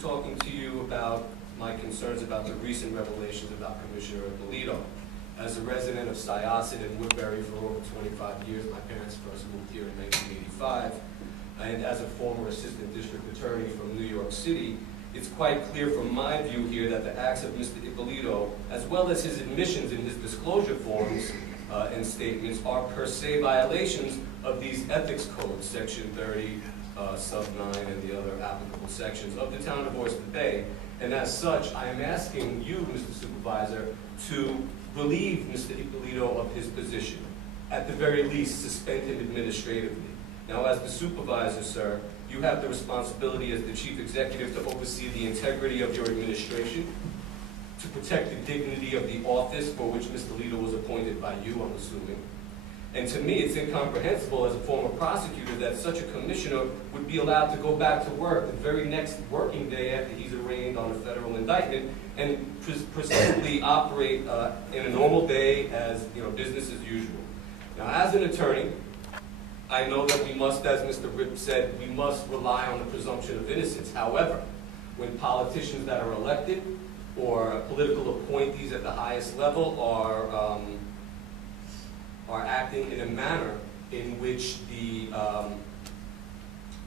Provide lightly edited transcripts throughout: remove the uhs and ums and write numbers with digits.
talking to you about my concerns about the recent revelations about Commissioner Ippolito. As a resident of Syosset and Woodbury for over 25 years, my parents first moved here in 1985, and as a former assistant district attorney from New York City, it's quite clear from my view here that the acts of Mr. Ippolito, as well as his admissions in his disclosure forms and statements, are per se violations of these ethics codes, section 30, sub 9, and the other applicable sections of the town of Oyster Bay. And as such, I am asking you, Mr. Supervisor, to relieve Mr. Ippolito of his position. At the very least, suspend him administratively. Now, as the supervisor, sir, you have the responsibility as the chief executive to oversee the integrity of your administration, to protect the dignity of the office for which Mr. Ippolito was appointed by you, I'm assuming. And to me, it's incomprehensible as a former prosecutor that such a commissioner would be allowed to go back to work the very next working day after he's arraigned on a federal indictment and presumably operate in a normal day as business as usual. Now, as an attorney, I know that we must, as Mr. Rip said, we must rely on the presumption of innocence. However, when politicians that are elected or political appointees at the highest level are acting in a manner in which the, what's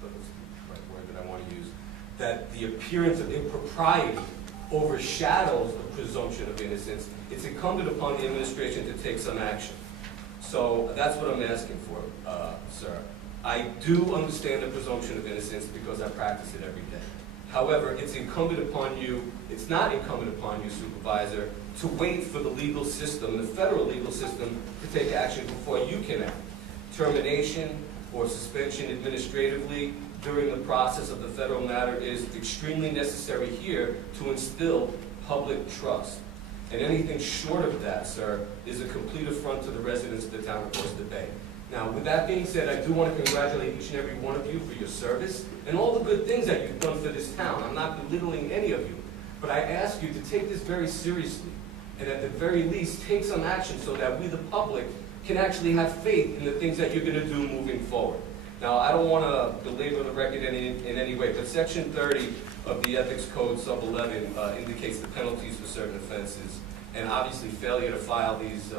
the right word that I want to use, that the appearance of impropriety overshadows the presumption of innocence, it's incumbent upon the administration to take some action. So that's what I'm asking for, sir. I do understand the presumption of innocence because I practice it every day. However, it's incumbent upon you, it's not incumbent upon you, Supervisor, to wait for the legal system, the federal legal system, to take action before you can act. Termination or suspension administratively during the process of the federal matter is extremely necessary here to instill public trust. And anything short of that, sir, is a complete affront to the residents of the town of Oyster Bay. Now, with that being said, I do want to congratulate each and every one of you for your service and all the good things that you've done for this town. I'm not belittling any of you, but I ask you to take this very seriously and at the very least take some action so that we, the public, can actually have faith in the things that you're going to do moving forward. Now, I don't want to belabor the record in any way, but Section 30 of the Ethics Code, sub 11, indicates the penalties for certain offenses, and obviously failure to file these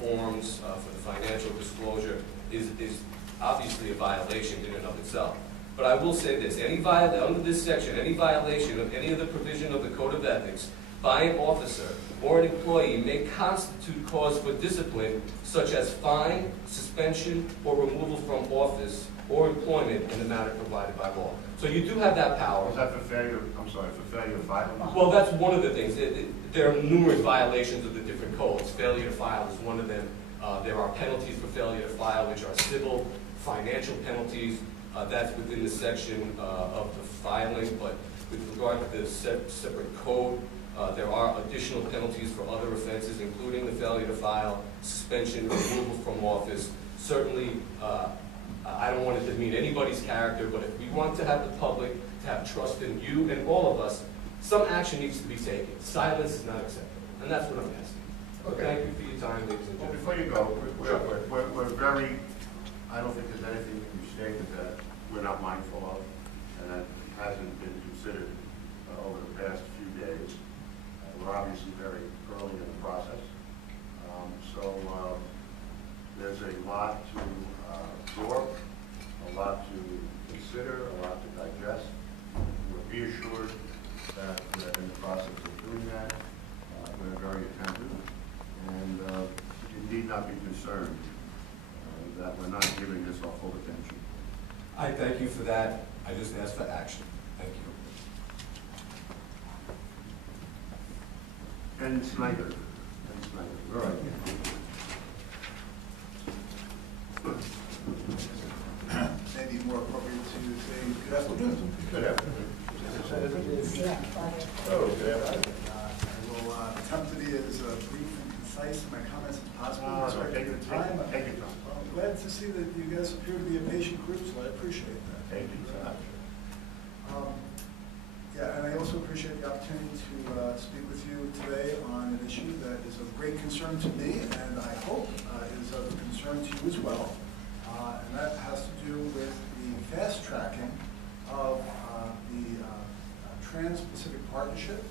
forms for the financial disclosure is obviously a violation in and of itself. But I will say this, under this section, any violation of any of the provision of the Code of Ethics by an officer or an employee may constitute cause for discipline, such as fine, suspension, or removal from office or employment in the manner provided by law. So you do have that power. Is that for failure, for failure of filing? Well, that's one of the things. There are numerous violations of the different codes. Failure to file is one of them. There are penalties for failure to file, which are civil, financial penalties. That's within the section of the filing, but with regard to the separate code, there are additional penalties for other offenses, including the failure to file, suspension, removal from office. Certainly, I don't want it to demean anybody's character, but if we want to have the public to have trust in you and all of us, some action needs to be taken. Silence is not acceptable, and that's what I'm asking. Okay. Thank you for your time, ladies and gentlemen. Well, before you go, we're very, I don't think there's anything you stated that we're not mindful of, and that hasn't been considered over the past few days. We're obviously very early in the process. There's a lot to absorb, a lot to consider, a lot to digest. We're reassured that we're in the process of doing that. We're very attentive, and you need not be concerned that we're not giving this our full attention. I thank you for that. I just ask for action. Thank you. And Snyder. All right. Maybe more appropriate to say good afternoon. Good afternoon. Oh, good afternoon. I will attempt to be as brief and concise in my comments as possible. Take your time. Well, I'm glad to see that you guys appear to be a patient group, so I appreciate that. Thank you so much. Yeah, and I also appreciate the opportunity to speak with you today on an issue that is of great concern to me, and I hope is of concern to you as well. And that has to do with the fast tracking of the Trans-Pacific Partnership